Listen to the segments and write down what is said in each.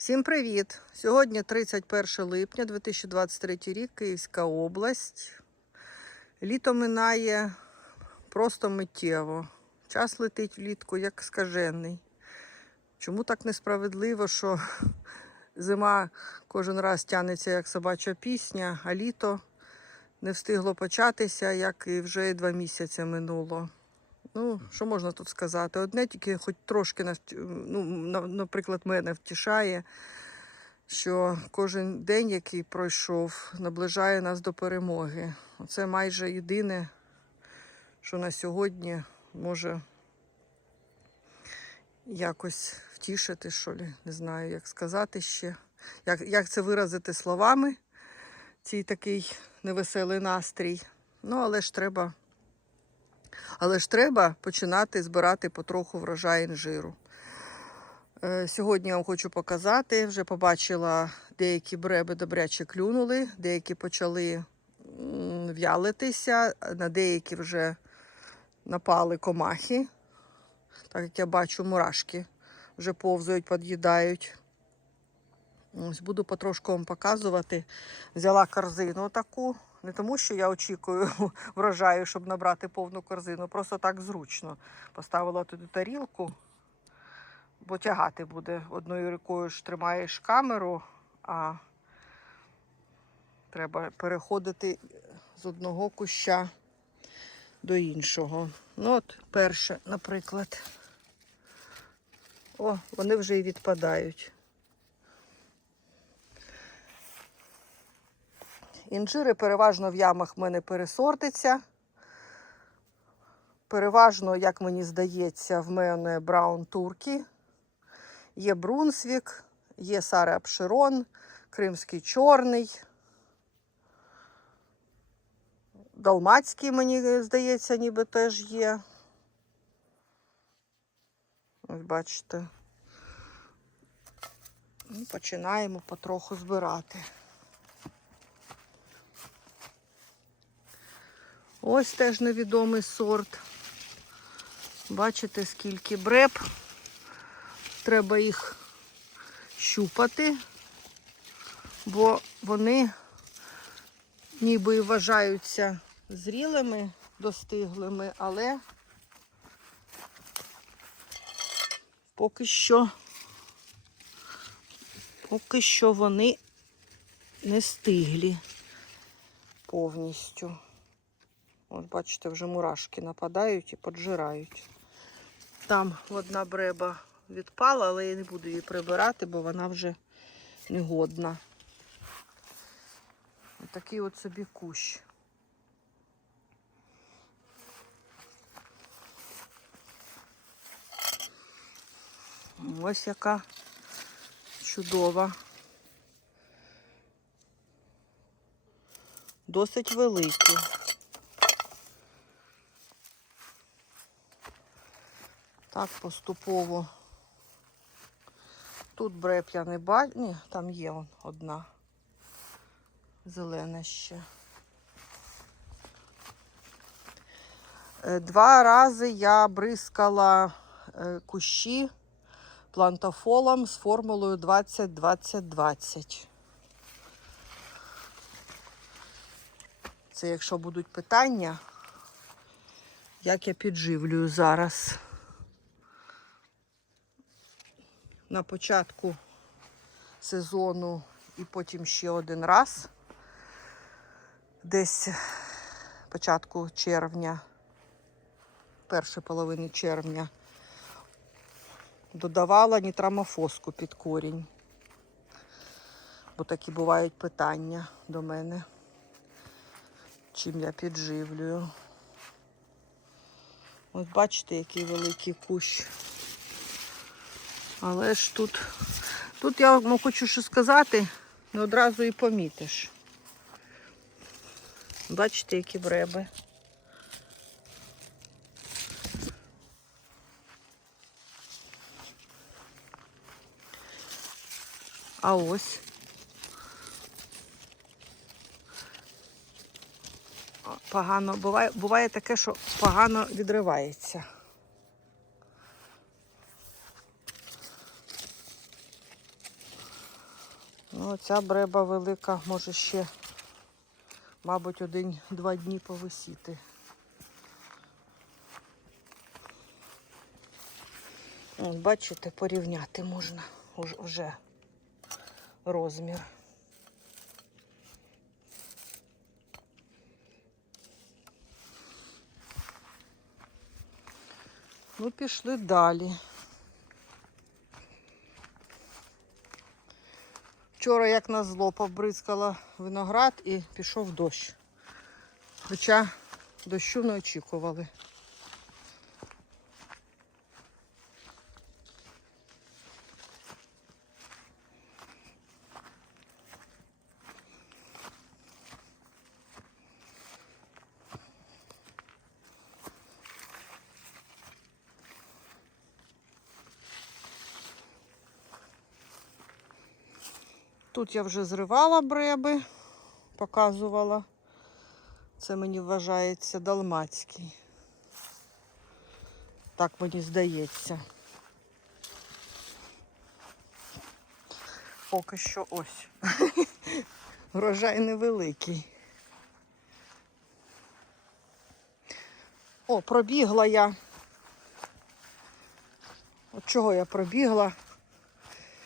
Всім привіт! Сьогодні 31 липня 2023 рік, Київська область. Літо минає просто миттєво. Час летить влітку, як скажений. Чому так несправедливо, що зима кожен раз тягнеться як собача пісня, а літо не встигло початися, як і вже два місяці минуло. Ну, що можна тут сказати? Одне тільки хоч трошки, ну, на- наприклад, мене втішає, що кожен день, який пройшов, наближає нас до перемоги. Це майже єдине, що на сьогодні може якось втішити, що лі. Не знаю, як сказати ще, як, як це виразити словами, цей такий невеселий настрій. Ну, але ж треба. Але ж треба починати збирати потроху врожай інжиру. Е, Сьогодні я вам хочу показати, вже побачила, деякі бреби добряче клюнули, деякі почали в'ялитися, на деякі вже напали комахи. Так як я бачу, мурашки вже повзають, під'їдають. Ось буду потрошку вам показувати. Взяла корзину таку. Не тому, що я очікую врожаю, щоб набрати повну корзину. Просто так зручно. Поставила туди тарілку, бо тягати буде. Одною рукою ж тримаєш камеру, а треба переходити з одного куща до іншого. Ну, от перше, наприклад. О, вони вже і відпадають. Інжири переважно в ямах в мене пересортиться. Переважно, як мені здається, в мене Браун Туркі. Є Брунсвік, є Саре Апширон, Кримський Чорний. Далмацький, мені здається, ніби теж є. Ось бачите. Ну, Починаємо потроху збирати. Ось теж невідомий сорт. Бачите, скільки бреб. Треба їх щупати, бо вони ніби і вважаються зрілими, достиглими, але поки що, поки що вони не стиглі повністю. От бачите, вже мурашки нападають і поджирають. Там одна бреба відпала, але я не буду її прибирати, бо вона вже негодна. Отакий от собі кущ. Ось яка чудова. Досить великі. Так, поступово. Тут бреп я не бачу. Ні, там є он одна зелена ще. Е, Два рази я бризкала е, кущі плантофолом з формулою 20-20-20. Це якщо будуть питання, як я підживлюю зараз. На початку сезону і потім ще один раз. Десь початку червня, першої половини червня, додавала нітрамофоску під корінь. Бо такі бувають питання до мене, чим я підживлюю. Ось бачите, який великий кущ. Але ж тут, тут я вам хочу що сказати, не одразу і помітиш. Бачите, які бреби. А ось. Погано буває, буває таке, що погано відривається. Ну, ця бреба велика, може ще, мабуть, один-два дні повисіти. От, бачите, порівняти можна вже розмір. Ну, пішли далі. Вчора, як на зло, побризкала виноград і пішов дощ. Хоча дощу не очікували. Тут я вже зривала бреби, показувала. Це мені вважається далмацький. Так мені здається. Поки що ось. Врожай невеликий. О, пробігла я. От чого я пробігла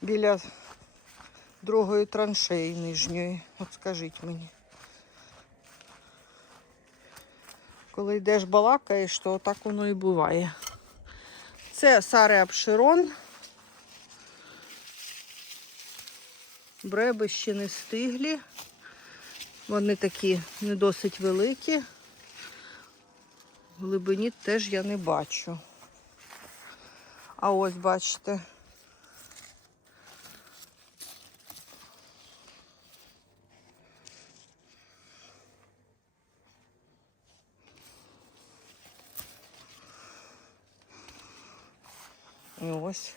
біля другої траншеї нижньої. От скажіть мені. Коли йдеш балакаєш, то так воно і буває. Це Саре Апширон. Бреби ще не стиглі. Вони такі не досить великі. В глибині теж я не бачу. А ось бачите. Ось.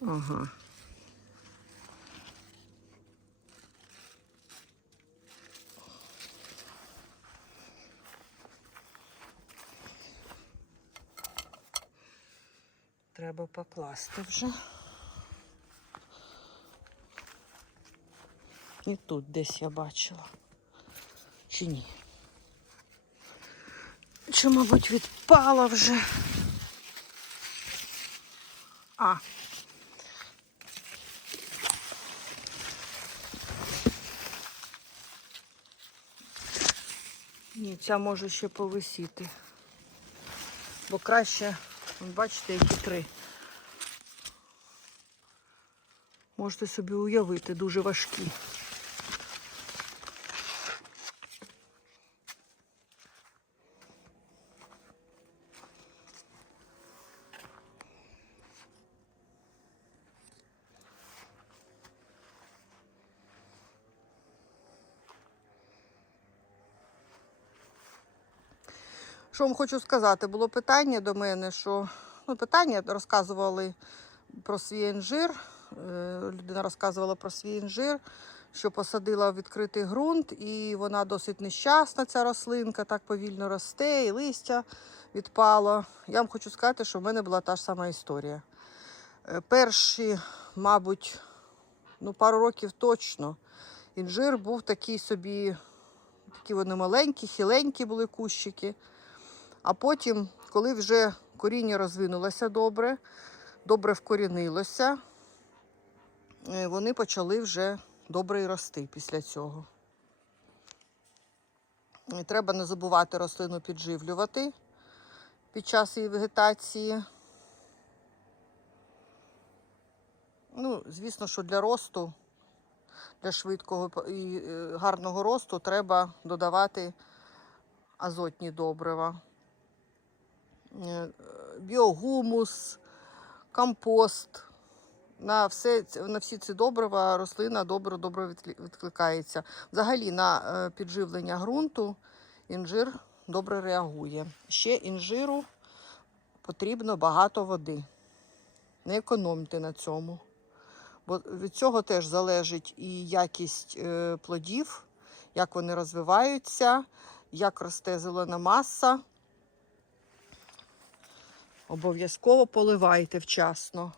Ага. Треба покласти вже. І тут десь я бачила. Чи ні? Чи, мабуть, відпала вже. А. Ні, ця може ще повисіти. Бо краще, бачите, які три. Можете собі уявити, дуже важкі. Що вам хочу сказати? Було питання до мене, що ну, питання розказували про свій інжир. Е, Людина розказувала про свій інжир, що посадила в відкритий ґрунт, і вона досить нещасна, ця рослинка, так повільно росте, і листя відпало. Я вам хочу сказати, що в мене була та ж сама історія. Е, Перші, мабуть, ну, пару років точно. Інжир був такий собі, такі вони маленькі, хиленькі були кущики. А потім, коли вже коріння розвинулося добре, добре вкорінилося, е, вони почали вже добре рости після цього. І треба не забувати рослину підживлювати під час її вегетації. Ну, звісно, що для росту, для швидкого і е, гарного росту треба додавати азотні добрива. Е, біогумус, компост. На, все, на всі ці добрива рослина добре добре відкликається. Взагалі на е, підживлення ґрунту інжир добре реагує. Ще інжиру потрібно багато води. Не економте на цьому. Бо від цього теж залежить і якість е, плодів, як вони розвиваються, як росте зелена маса. Обов'язково поливайте вчасно.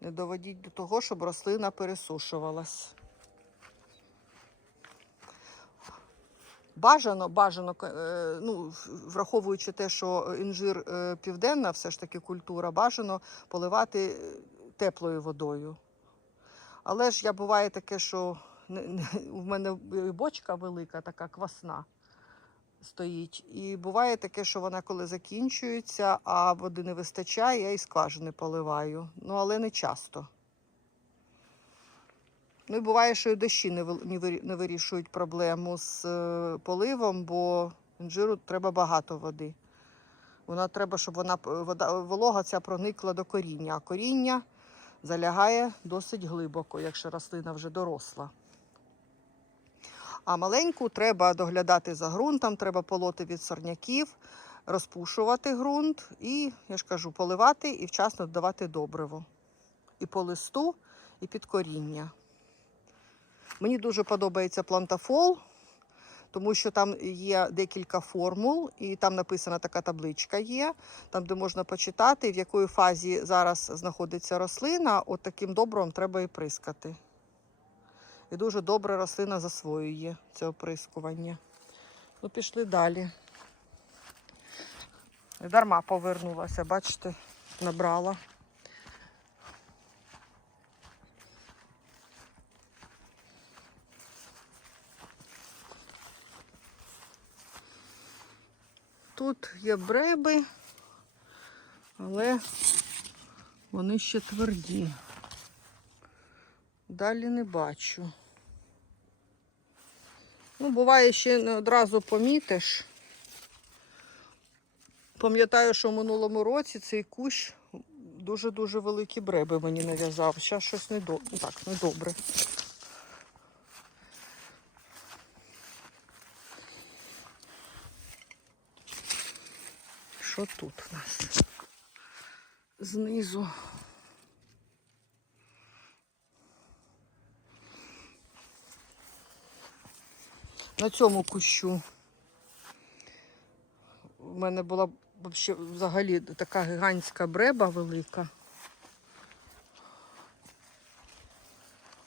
Не доводіть до того, щоб рослина пересушувалась. Бажано, бажано, е, ну, враховуючи те, що інжир е, південна, все ж таки культура, бажано поливати е, теплою водою. Але ж я буває таке, що не- мене бочка велика, така квасна стоїть. І буває таке, що вона коли закінчується, а води не вистачає, я і скважини поливаю. Ну, але не часто. Ну і буває, що і дощі не вирішують проблему з е, поливом, бо інжиру треба багато води. Вона треба, щоб вона вода, волога ця проникла до коріння, а коріння залягає досить глибоко, якщо рослина вже доросла. А маленьку треба доглядати за ґрунтом, треба полоти від сорняків, розпушувати ґрунт і, я ж кажу, поливати і вчасно додавати добриво. І по листу, і під коріння. Мені дуже подобається плантафол, тому що там є декілька формул, і там написана така табличка є, там, де можна почитати, в якої фазі зараз знаходиться рослина, от таким добривом треба і прискати. І дуже добре рослина засвоює це оприскування. Ну, пішли далі. Дарма повернулася, бачите, набрала. Тут є бреби, але вони ще тверді. Далі не бачу. Ну, буває, ще не одразу помітиш. Пам'ятаю, що в минулому році цей кущ дуже-дуже великі бреби мені нав'язав. Зараз щось не до... ну, так, недобре. Що тут у нас? Знизу. На цьому кущу. У мене була взагалі така гігантська бреба велика.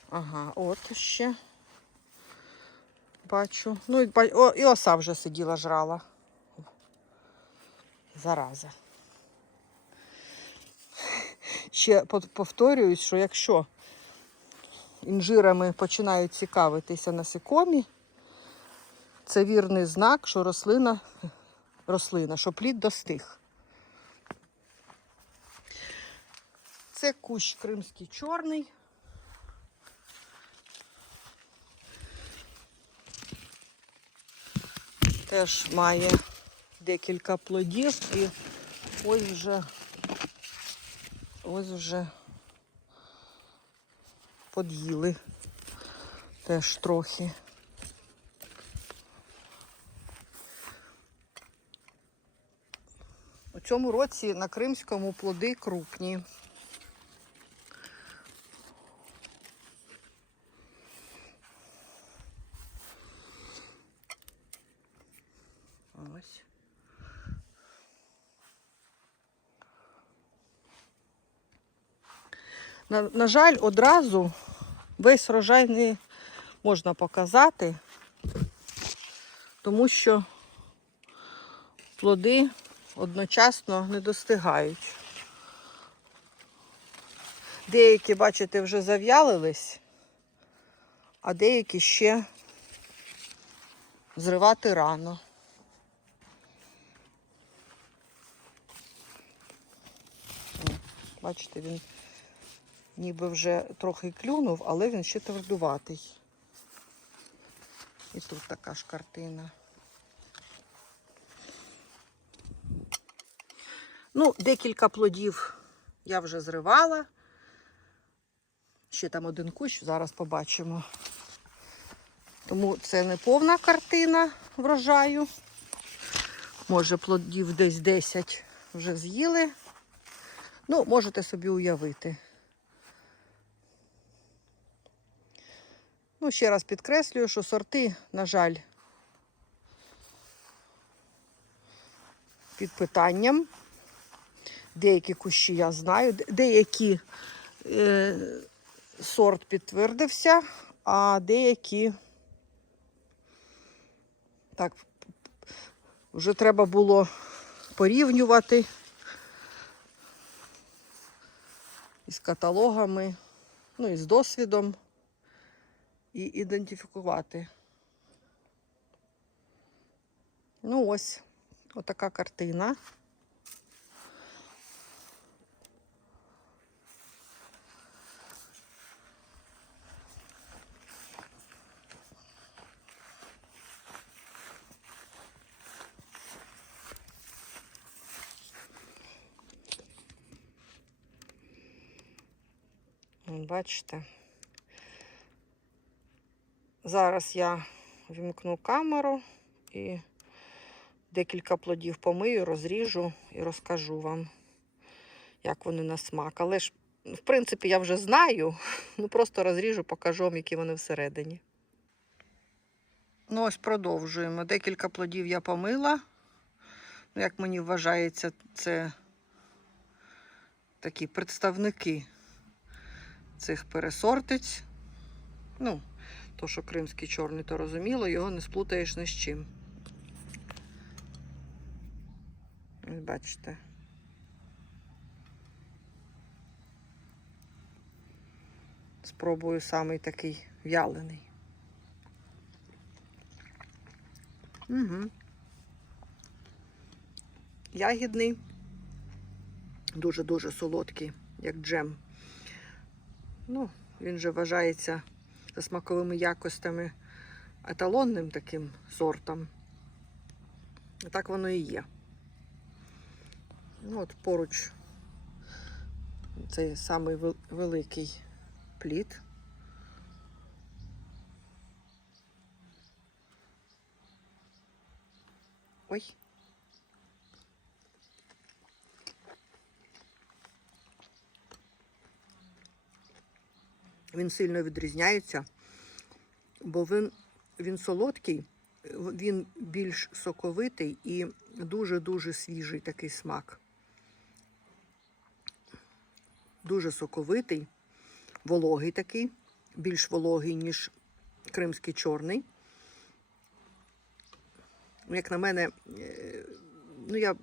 Ага, от ще. Бачу. Ну і, о, і оса вже сиділа, жрала. Зараза. Ще повторююсь, що якщо інжирами починають цікавитися насекомі, це вірний знак, що рослина, рослина, що плід достиг. Це кущ кримський чорний. Теж має декілька плодів і ось вже ось вже под'їли теж трохи. У цьому році на Кримському плоди крупні. Ось. На, на жаль, одразу весь врожай не можна показати, тому що плоди одночасно не достигають. Деякі, бачите, вже зав'ялились, а деякі ще зривати рано. Бачите, він ніби вже трохи клюнув, але він ще твердуватий. І тут така ж картина. Ну, декілька плодів я вже зривала. Ще там один кущ, зараз побачимо. Тому це не повна картина врожаю. Може, плодів десь 10 вже з'їли. Ну, можете собі уявити. Ну, ще раз підкреслюю, що сорти, на жаль, під питанням. Деякі кущі я знаю, деякі е, сорт підтвердився, а деякі так вже треба було порівнювати із каталогами, ну і з досвідом, і ідентифікувати. Ну ось, отака картина. Бачите. Зараз я вімкну камеру і декілька плодів помию, розріжу і розкажу вам, як вони на смак. Але ж, в принципі, я вже знаю. Ну просто розріжу, покажу вам, які вони всередині. Ну, ось продовжуємо. Декілька плодів я помила. Ну, як мені вважається, це такі представники цих пересортиць. Ну, то, що кримський чорний, то розуміло, його не сплутаєш ні з чим. Бачите. Спробую самий такий вялений. Угу. Ягідний, дуже-дуже солодкий, як джем. Ну, він же вважається за смаковими якостями еталонним таким сортом. Так воно і є. Ну, от поруч цей самий великий плід. Ой. Він сильно відрізняється, бо він, він солодкий, він більш соковитий і дуже-дуже свіжий такий смак. Дуже соковитий, вологий такий, більш вологий, ніж кримський чорний. Як на мене, е, ну я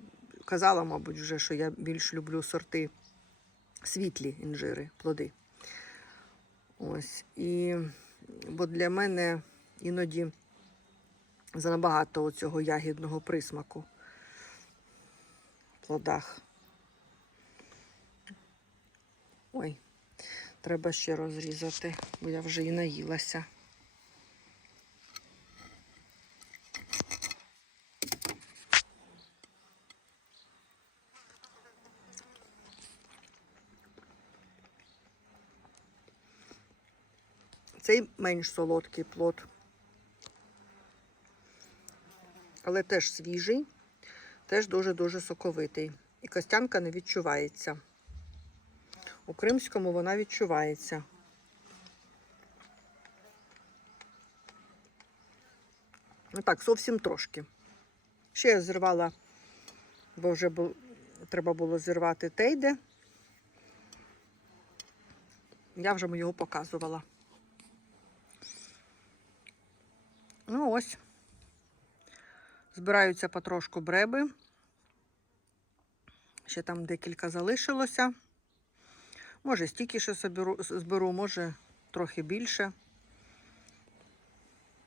казала, мабуть, вже, що я більш люблю сорти світлі інжири, плоди. Ось. І, бо для мене іноді занабагато цього ягідного присмаку в плодах. Ой, треба ще розрізати, бо я вже і наїлася. Цей менш солодкий плод. Але теж свіжий, теж дуже-дуже соковитий. І костянка не відчувається. У кримському вона відчувається. Ну так, зовсім трошки. Ще я зірвала, бо вже бу- треба було зірвати тейде. Я вже його показувала. Ну ось. Збираються потрошку бреби. Ще там декілька залишилося. Може, стільки ще зберу, може трохи більше.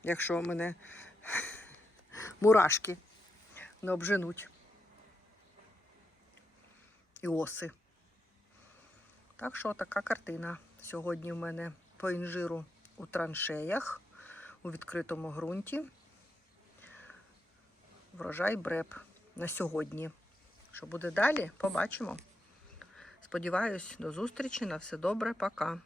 Якщо мене мурашки не обженуть. І оси. Так що така картина сьогодні в мене по інжиру у траншеях у відкритому ґрунті. Врожай бреб на сьогодні. Що буде далі, побачимо. Сподіваюсь, до зустрічі. На все добре, пока.